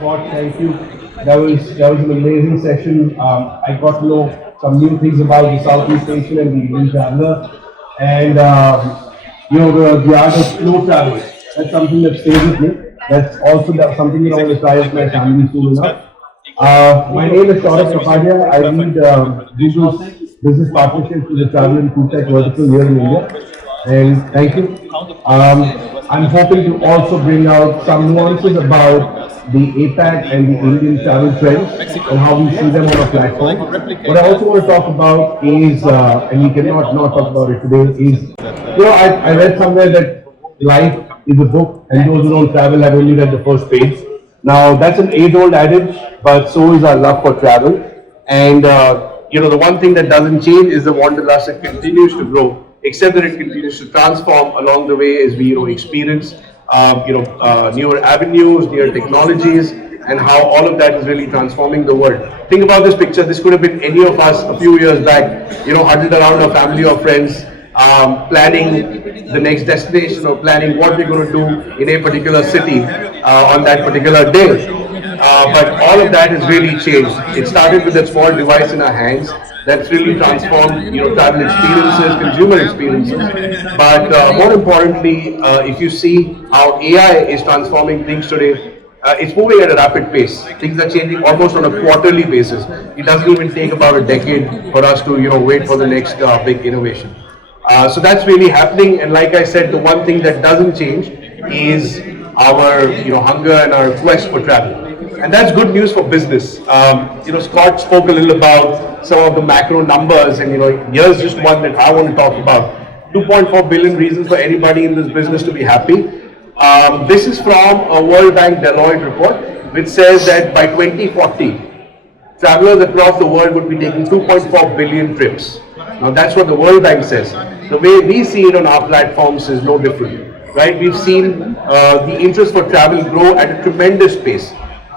Scott, thank you. That was an amazing session. I got to know some new things about the Southeast Asian and the Indian traveler, and the art of slow travel. That's something that stays with me. That's also something that I want to try with my family soon enough. My name is Saurabh Kapadia. I lead Google's business partnerships with the travel and food tech vertical here in India. And thank you. I'm hoping to also bring out some nuances about the APAC and the Indian travel trends and how we see them on a platform. What I also want to talk about is, and we cannot not talk about it today, is, I read somewhere that life is a book and those who don't travel have only read the first page. Now, that's an age-old adage, but so is our love for travel. And, the one thing that doesn't change is the wanderlust that continues to grow, except that it continues to transform along the way as we, experience, newer avenues, newer technologies, and how all of that is really transforming the world. Think about this picture. This could have been any of us a few years back, huddled around a family or friends, planning the next destination or planning what we're going to do in a particular city on that particular day. But all of that has really changed. It started with that small device in our hands that's really transformed, travel experiences, consumer experiences. But more importantly, if you see how AI is transforming things today, it's moving at a rapid pace. Things are changing almost on a quarterly basis. It doesn't even take about a decade for us to, wait for the next big innovation. So that's really happening. And like I said, the one thing that doesn't change is our, hunger and our quest for travel. And that's good news for business. Scott spoke a little about some of the macro numbers, and here's just one that I want to talk about. 2.4 billion reasons for anybody in this business to be happy. This is from a World Bank Deloitte report, which says that by 2040, travelers across the world would be taking 2.4 billion trips. Now that's what the World Bank says. The way we see it on our platforms is no different, right? We've seen the interest for travel grow at a tremendous pace.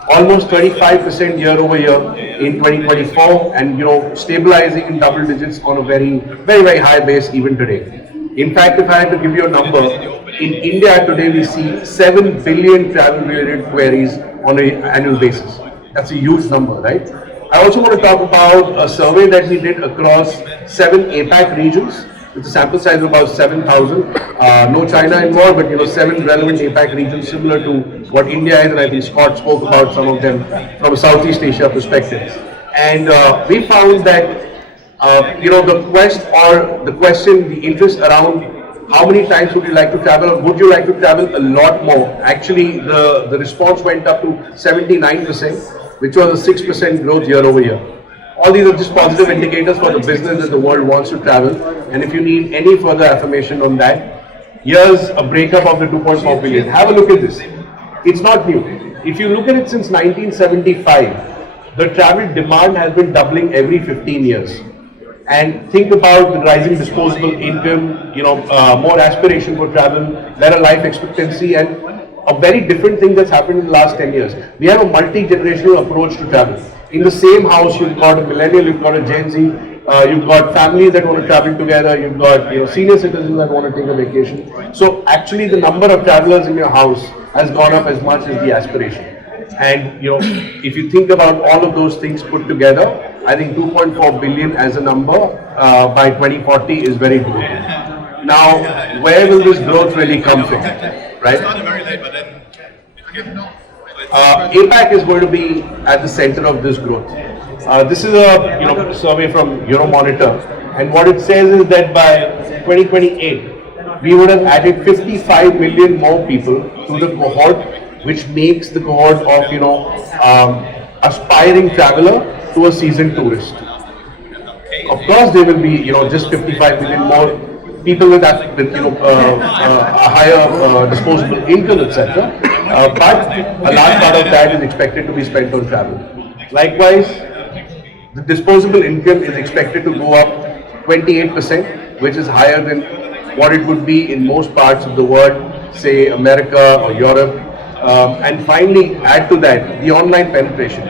Almost 35% year over year in 2024, and stabilizing in double digits on a very, very, very high base even today. In fact, if I had to give you a number, in India today we see 7 billion travel-related queries on an annual basis. That's a huge number, right? I also want to talk about a survey that we did across 7 APAC regions, with a sample size of about 7,000. No China involved, but 7 relevant APAC regions similar to what India is, and I think Scott spoke about some of them from a Southeast Asia perspective. And we found that the question, the interest around how many times would you like to travel, or would you like to travel a lot more? Actually, the response went up to 79%, which was a 6% growth year over year. All these are just positive indicators for the business that the world wants to travel. And if you need any further affirmation on that, here's a breakup of the 2.4 billion. Have a look at this. It's not new. If you look at it since 1975, the travel demand has been doubling every 15 years. And think about the rising disposable income, more aspiration for travel, better life expectancy, and a very different thing that's happened in the last 10 years. We have a multi-generational approach to travel. In the same house, you've got a millennial, you've got a Gen Z, you've got families that want to travel together, you've got senior citizens that want to take a vacation. So actually the number of travelers in your house has gone up as much as the aspiration. And if you think about all of those things put together, I think 2.4 billion as a number by 2040 is very good. Now, where will this growth really come from, right? APAC is going to be at the center of this growth. This is a survey from Euromonitor, and what it says is that by 2028, we would have added 55 million more people to the cohort, which makes the cohort of aspiring traveler to a seasoned tourist. Of course, there will be just 55 million more people with that, a higher disposable income, etc. But a large part of that is expected to be spent on travel. Likewise, the disposable income is expected to go up 28%, which is higher than what it would be in most parts of the world, say America or Europe. And finally, add to that the online penetration.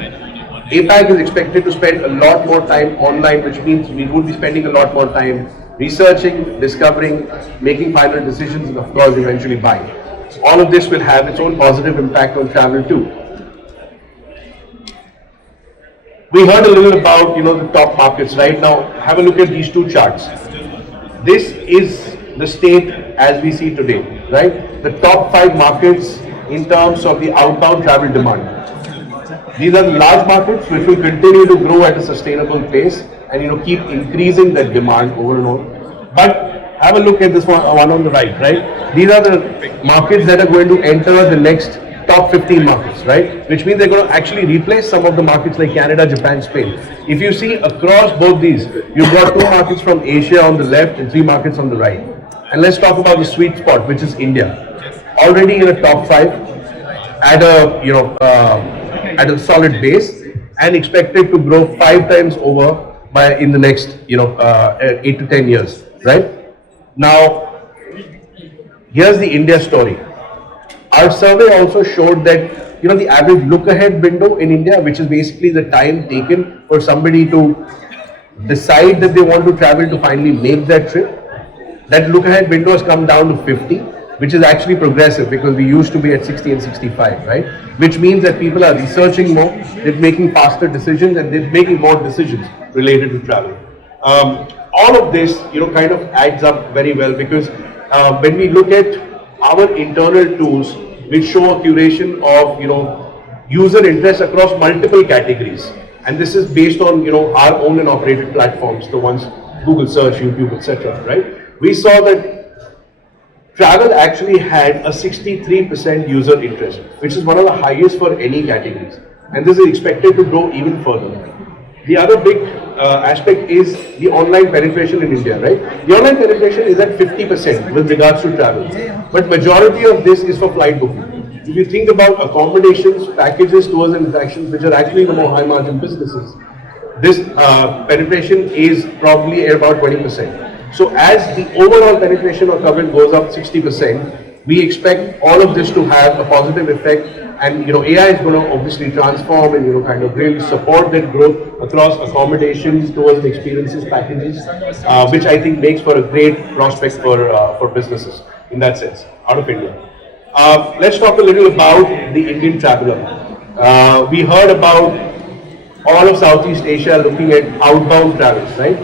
APAC is expected to spend a lot more time online, which means we would be spending a lot more time researching, discovering, making final decisions, and of course eventually buying. All of this will have its own positive impact on travel too. We heard a little about, the top markets. Right now, have a look at these two charts. This is the state as we see today, right? The top 5 markets in terms of the outbound travel demand. These are the large markets which will continue to grow at a sustainable pace and keep increasing that demand over and over. But have a look at this one on the right? These are the markets that are going to enter the next top 15 markets, right? Which means they're going to actually replace some of the markets like Canada, Japan, Spain. If you see across both these, you've got 2 markets from Asia on the left and 3 markets on the right. And let's talk about the sweet spot, which is India. Already in a top 5, at a solid base, and expected to grow 5 times over in the next 8 to 10 years, right? Now, here's the India story. Our survey also showed that the average look-ahead window in India, which is basically the time taken for somebody to decide that they want to travel to finally make that trip, that look-ahead window has come down to 50, which is actually progressive because we used to be at 60 and 65, right? Which means that people are researching more, they're making faster decisions, and they're making more decisions related to travel. All of this, kind of adds up very well because when we look at our internal tools, which show a curation of, user interest across multiple categories. And this is based on, our owned and operated platforms, the ones Google search, YouTube, etc., right? We saw that travel actually had a 63% user interest, which is one of the highest for any categories. And this is expected to grow even further. The other big aspect is the online penetration in India, right? The online penetration is at 50% with regards to travel. But majority of this is for flight booking. If you think about accommodations, packages, tours and attractions, which are actually the more high margin businesses, this penetration is probably at about 20%. So as the overall penetration of travel goes up 60%, we expect all of this to have a positive effect, and AI is going to obviously transform and kind of really support that growth across accommodations, tours and experiences, packages, which I think makes for a great prospect for businesses in that sense out of India. Let's talk a little about the Indian traveler. We heard about all of Southeast Asia looking at outbound travels, right?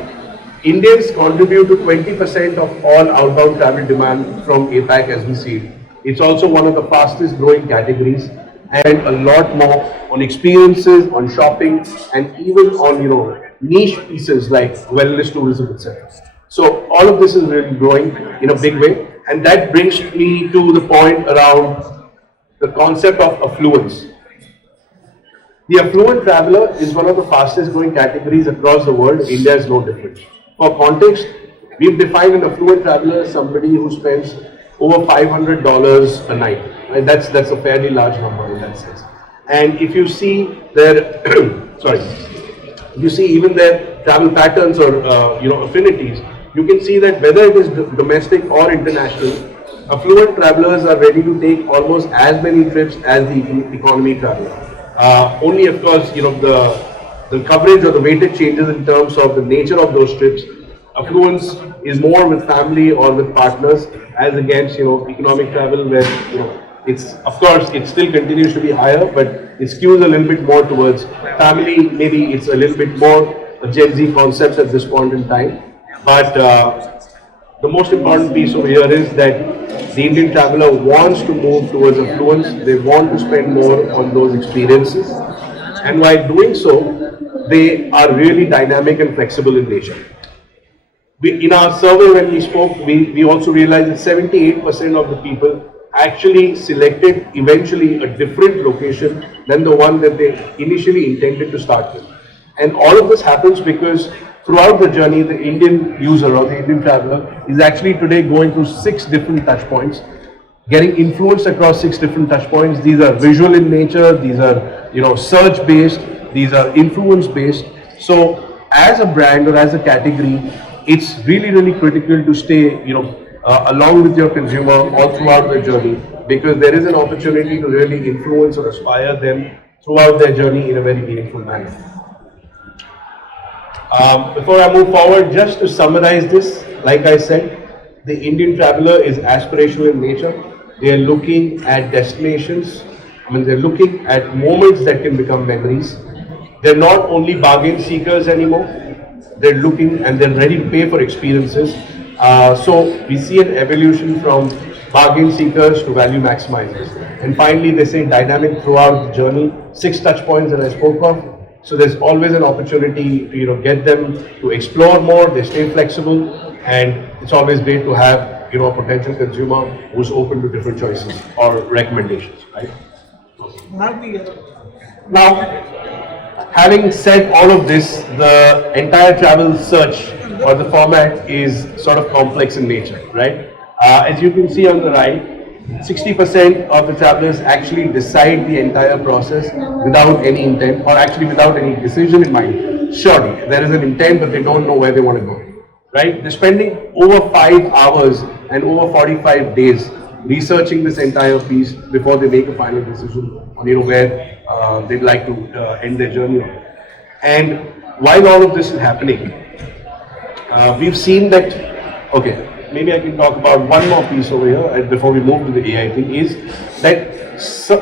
Indians contribute to 20% of all outbound travel demand from APAC as we see it. It's also one of the fastest growing categories, and a lot more on experiences, on shopping, and even on niche pieces like wellness tourism, etc. So all of this is really growing in a big way, and that brings me to the point around the concept of affluence. The affluent traveler is one of the fastest growing categories across the world. India is no different. For context, we've defined an affluent traveler as somebody who spends over $500 a night. And that's a fairly large number in that sense. And if you see their, if you see even their travel patterns or affinities, you can see that whether it is domestic or international, affluent travelers are ready to take almost as many trips as the economy traveler. Only of course, the coverage or the weightage changes in terms of the nature of those trips. Affluence is more with family or with partners, as against economic travel, where it's, of course, it still continues to be higher, but it skews a little bit more towards family. Maybe it's a little bit more a Gen Z concept at this point in time. But the most important piece over here is that the Indian traveler wants to move towards affluence. They want to spend more on those experiences, and while doing so, they are really dynamic and flexible in nature. In our survey, when we spoke, we also realized that 78% of the people actually selected eventually a different location than the one that they initially intended to start with. And all of this happens because throughout the journey, the Indian user or the Indian traveler is actually today going through 6 different touch points, getting influenced across 6 different touch points. These are visual in nature, these are search based, these are influence based. So as a brand or as a category, it's really, really critical to stay, along with your consumer all throughout their journey, because there is an opportunity to really influence or inspire them throughout their journey in a very meaningful manner. Before I move forward, just to summarize this, like I said, the Indian traveler is aspirational in nature. They are looking at destinations. They're looking at moments that can become memories. They're not only bargain seekers anymore, they're looking and they're ready to pay for experiences. So we see an evolution from bargain seekers to value maximizers. And finally, they say dynamic throughout the journey, 6 touch points that I spoke of. So there's always an opportunity to get them to explore more, they stay flexible, and it's always great to have a potential consumer who's open to different choices or recommendations, right? Now, having said all of this, the entire travel search or the format is sort of complex in nature, right? As you can see on the right, 60% of the travelers actually decide the entire process without any intent, or actually without any decision in mind. Surely, there is an intent, but they don't know where they want to go, right? They're spending over 5 hours and over 45 days researching this entire piece before they make a final decision on where they'd like to end their journey on. And while all of this is happening, we've seen that, okay, maybe I can talk about one more piece over here before we move to the AI thing, is that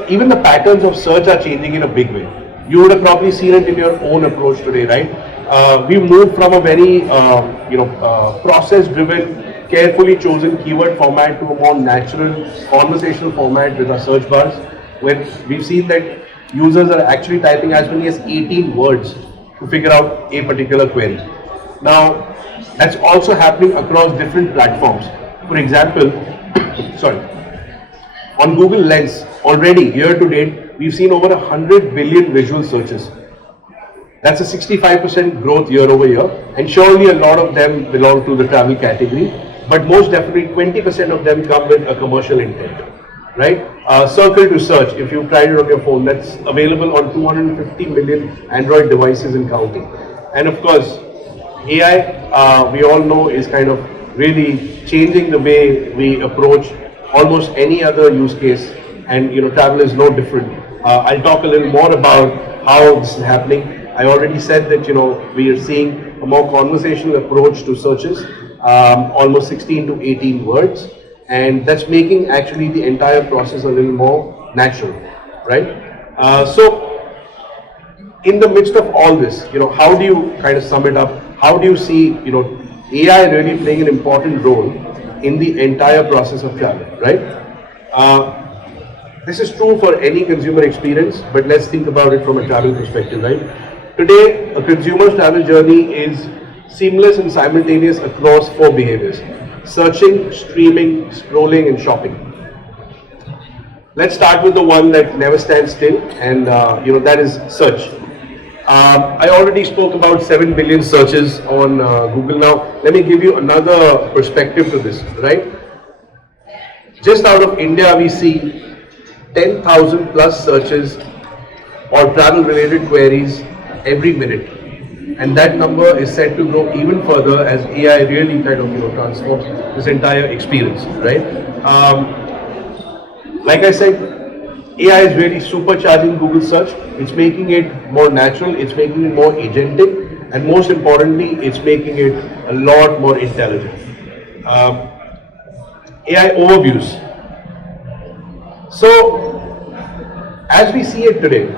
even the patterns of search are changing in a big way. You would have probably seen it in your own approach today, right? We've moved from a very process-driven, carefully chosen keyword format to a more natural conversational format with our search bars, where we've seen that users are actually typing as many as 18 words to figure out a particular query. Now, that's also happening across different platforms. For example, on Google Lens, already year to date, we've seen over 100 billion visual searches. That's a 65% growth year over year, and surely a lot of them belong to the travel category, but most definitely 20% of them come with a commercial intent, right? Circle to search, if you've tried it on your phone, that's available on 250 million Android devices and counting. And of course, AI, we all know, is kind of really changing the way we approach almost any other use case, and travel is no different. I'll talk a little more about how this is happening. I already said that we are seeing a more conversational approach to searches, almost 16 to 18 words, and that's making actually the entire process a little more natural, right? So in the midst of all this, how do you kind of sum it up? How do you see AI really playing an important role in the entire process of travel, right? This is true for any consumer experience, but let's think about it from a travel perspective, right? Today, a consumer's travel journey is seamless and simultaneous across 4 behaviors: searching, streaming, scrolling, and shopping. Let's start with the one that never stands still, and that is search. I already spoke about 7 billion searches on Google. Now, let me give you another perspective to this, right? Just out of India, we see 10,000 plus searches or travel related queries every minute, and that number is set to grow even further as AI really kind of transforms this entire experience, right? Like I said, AI is really supercharging Google search. It's making it more natural, it's making it more agentic, and most importantly, it's making it a lot more intelligent. AI overviews. So, as we see it today,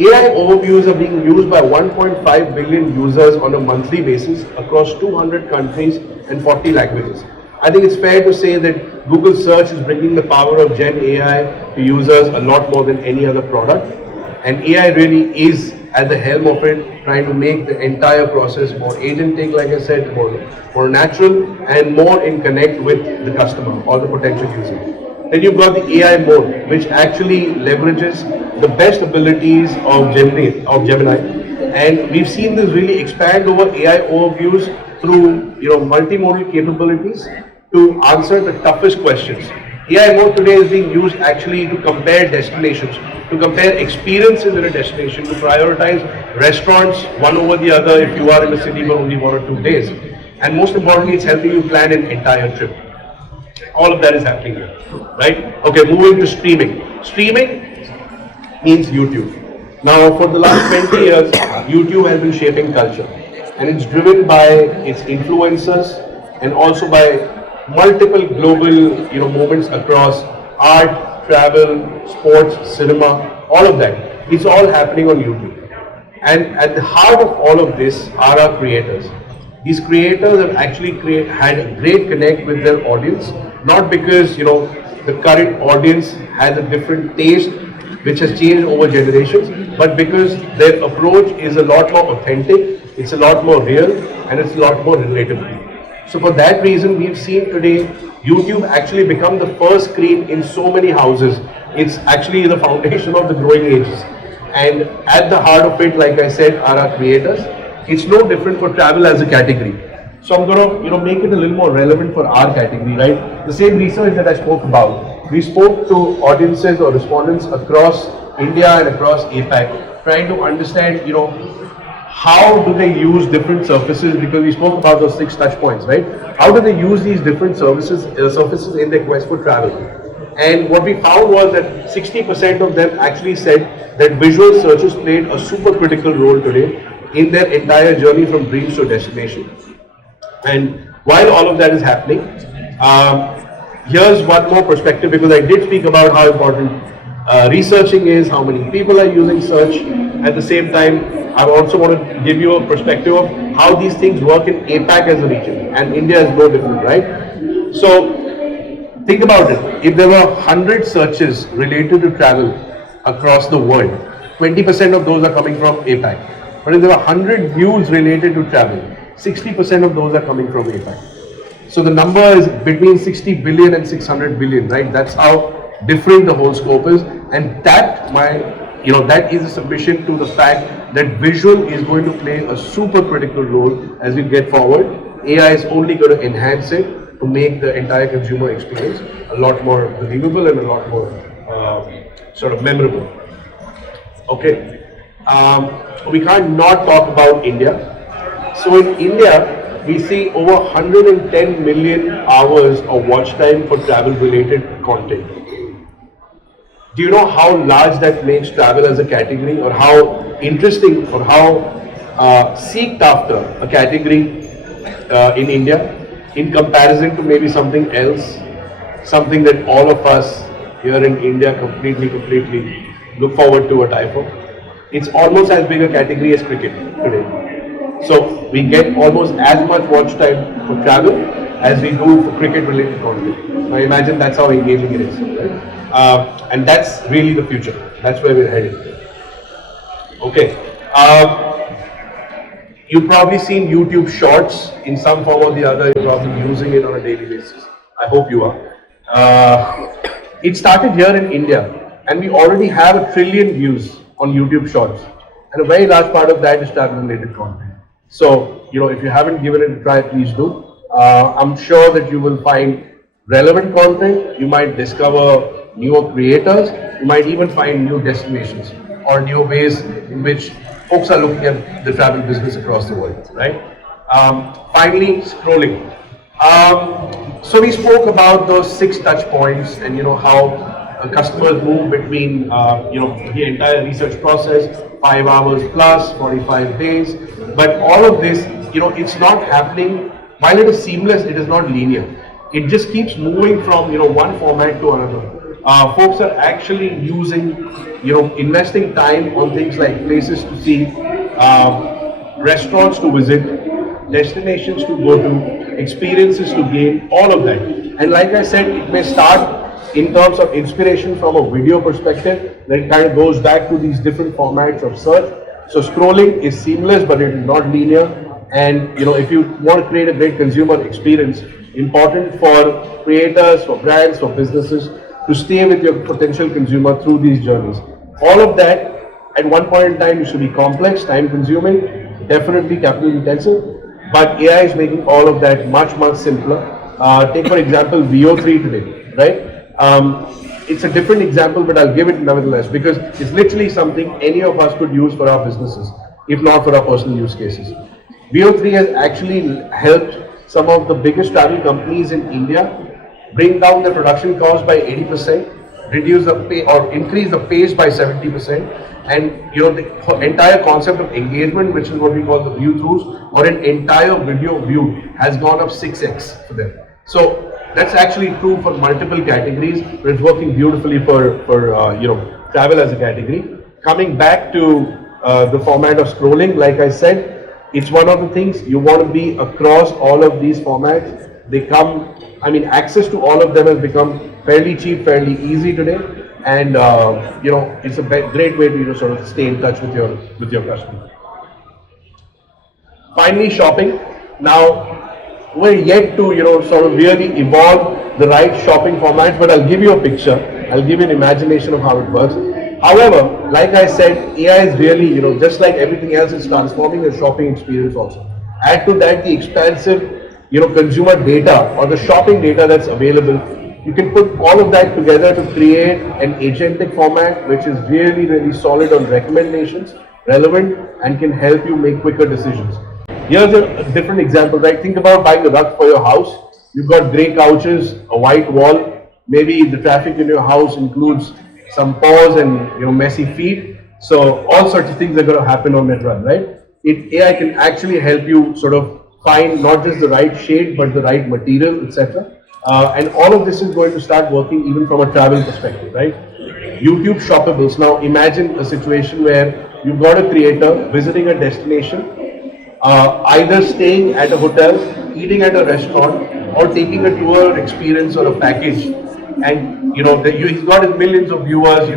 AI overviews are being used by 1.5 billion users on a monthly basis across 200 countries and 40 languages. I think it's fair to say that Google Search is bringing the power of Gen AI to users a lot more than any other product. And AI really is at the helm of it, trying to make the entire process more agentic, like I said, more natural and more in connect with the customer or the potential user. Then you've got the AI mode, which actually leverages the best abilities of Gemini. And we've seen this really expand over AI overviews through multimodal capabilities to answer the toughest questions. AI mode today is being used actually to compare destinations, to compare experiences in a destination, to prioritize restaurants one over the other if you are in a city for only 1 or 2 days. And most importantly, it's helping you plan an entire trip. All of that is happening here, right? Okay, moving to streaming. Streaming means YouTube. Now, for the last 20 years, YouTube has been shaping culture, and it's driven by its influencers and also by multiple global movements across art, travel, sports, cinema, all of that. It's all happening on YouTube. And at the heart of all of this are our creators. These creators have actually had a great connect with their audience, not because the current audience has a different taste which has changed over generations, but because their approach is a lot more authentic, it's a lot more real, and it's a lot more relatable. So for that reason, we've seen today YouTube actually become the first screen in so many houses. It's actually the foundation of the growing ages. And at the heart of it, like I said, are our creators. It's no different for travel as a category. So I'm going to make it a little more relevant for our category, right? The same research that I spoke about. We spoke to audiences or respondents across India and across APAC, trying to understand, how do they use different surfaces, because we spoke about those 6 touch points, right? How do they use these different surfaces in their quest for travel? And what we found was that 60% of them actually said that visual searches played a super critical role today in their entire journey from dreams to destination. And while all of that is happening, here's one more perspective, because I did speak about how important researching is, how many people are using search. At the same time, I also want to give you a perspective of how these things work in APAC as a region, and India is no different, right? So think about it. If there were 100 searches related to travel across the world, 20% of those are coming from APAC. But if there were 100 views related to travel, 60% of those are coming from APAC. So the number is between 60 billion and 600 billion, right? That's how different the whole scope is, and that that is a submission to the fact that visual is going to play a super critical role as we get forward. AI is only going to enhance it to make the entire consumer experience a lot more believable and a lot more sort of memorable. Okay, we can't not talk about India. So in India, we see over 110 million hours of watch time for travel related content. Do you know how large that makes travel as a category, or how interesting or how seeked after a category in India in comparison to maybe something else, something that all of us here in India completely look forward to a type of? It's almost as big a category as cricket today. So we get almost as much watch time for travel as we do for cricket related content. Now imagine that's how engaging it is, right? And that's really the future. That's where we're heading. Okay. You've probably seen YouTube Shorts in some form or the other. You're probably using it on a daily basis. I hope you are. It started here in India, and we already have 1 trillion views on YouTube Shorts, and a very large part of that is travel-related content. So, if you haven't given it a try, please do. I'm sure that you will find relevant content. You might discover newer creators. You might even find new destinations or new ways in which folks are looking at the travel business across the world, right? Finally, scrolling. So we spoke about those 6 touch points, and how customers move between the entire research process, 5 hours plus 45 days. But all of this, it's not happening. While it is seamless, it is not linear. It just keeps moving from one format to another. Folks are actually using, investing time on things like places to see, restaurants to visit, destinations to go to, experiences to gain, all of that. And like I said, it may start in terms of inspiration from a video perspective, then it kind of goes back to these different formats of search. So scrolling is seamless, but it is not linear. And if you want to create a great consumer experience, important for creators, for brands, for businesses to stay with your potential consumer through these journeys. All of that at one point in time used to be complex, time consuming, definitely capital intensive, but AI is making all of that much simpler. Take for example VO3 today, right? It's a different example, but I'll give it nevertheless, because it's literally something any of us could use for our businesses, if not for our personal use cases. VO3 has actually helped some of the biggest travel companies in India bring down the production cost by 80%, reduce the pay or increase the pace by 70%, and the entire concept of engagement, which is what we call the view throughs, or an entire video view, has gone up 6x for them. So that's actually true for multiple categories, but it's working beautifully for travel as a category. Coming back to the format of scrolling. Like I said, it's one of the things you want to be across all of these formats. They come, I mean, access to all of them has become fairly cheap, fairly easy today, and it's a great way to sort of stay in touch with your customer. Finally, shopping. Now, we're yet to sort of really evolve the right shopping formats, but I'll give you a picture. I'll give you an imagination of how it works. However, like I said, AI is really just like everything else, it's transforming the shopping experience also. Add to that the expansive consumer data or the shopping data that's available. You can put all of that together to create an agentic format which is really, really solid on recommendations, relevant, and can help you make quicker decisions. Here's a different example, right? Think about buying a rug for your house. You've got grey couches, a white wall. Maybe the traffic in your house includes some paws and messy feet. So all sorts of things are going to happen on that rug, right? AI can actually help you sort of find not just the right shade, but the right material, etc. And all of this is going to start working even from a travel perspective, right? YouTube shoppables. Now imagine a situation where you've got a creator visiting a destination, either staying at a hotel, eating at a restaurant, or taking a tour experience or a package. And he's got millions of viewers,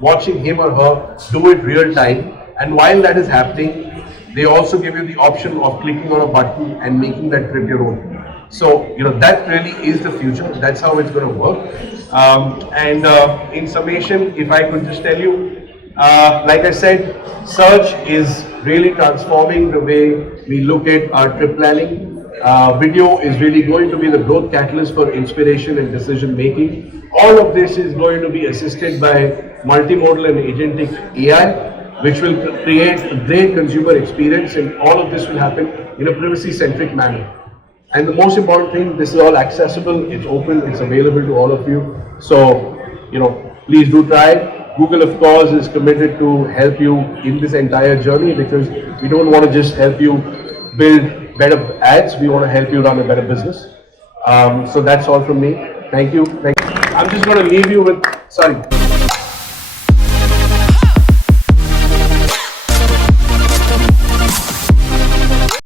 watching him or her do it real time. And while that is happening, they also give you the option of clicking on a button and making that trip your own. So that really is the future. That's how it's going to work. In summation, if I could just tell you, like I said, search is really transforming the way we look at our trip planning. Video is really going to be the growth catalyst for inspiration and decision making. All of this is going to be assisted by multimodal and agentic AI, which will create a great consumer experience, and all of this will happen in a privacy-centric manner. And the most important thing, this is all accessible, it's open, it's available to all of you. So, please do try it. Google, of course, is committed to help you in this entire journey, because we don't want to just help you build better ads, we want to help you run a better business. So that's all from me. Thank you. I'm just going to leave you with, sorry.